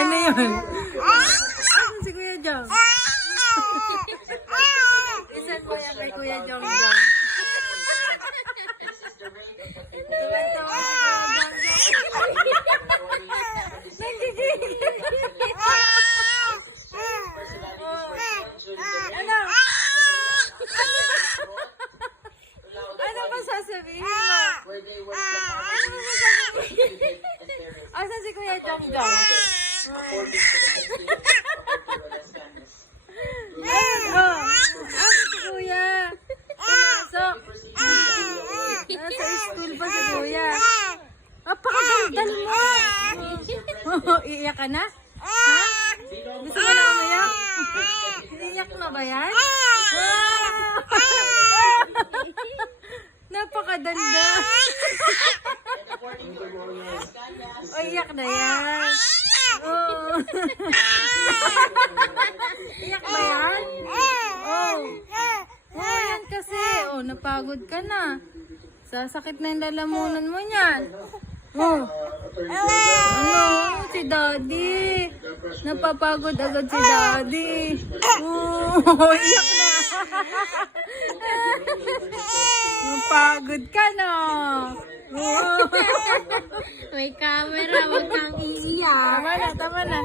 Ano yun? Asan si Kuya Jong? Isan mo yan kay Kuya Jong Jong? Tuwan-tuwa si Kuya Jong Jong. Nagigigil. Ano? Ano ba sasabihin mo? Ano ba sasabihin? Asan si Kuya Jong Jong? Asan si Kuya? Pumasok. Nasa school pa si Kuya. Napakadaldal mo. Iiyak ka na? Ha? Gusto mo na umiyak? Iiyak na ba yan? Napakadanda. O, iyak na yan. Oh. Iyak ba yan? Oh. Oh, yan kasi. Oh, napagod ka na. Sasakit na yung lalamunan mo yan. Oh. Ano? Si Daddy. Napapagod agad si Daddy. Oh, iyak na. Napagod ka na. Oh. May camera, wag kang iiyak. Tama na, tama na.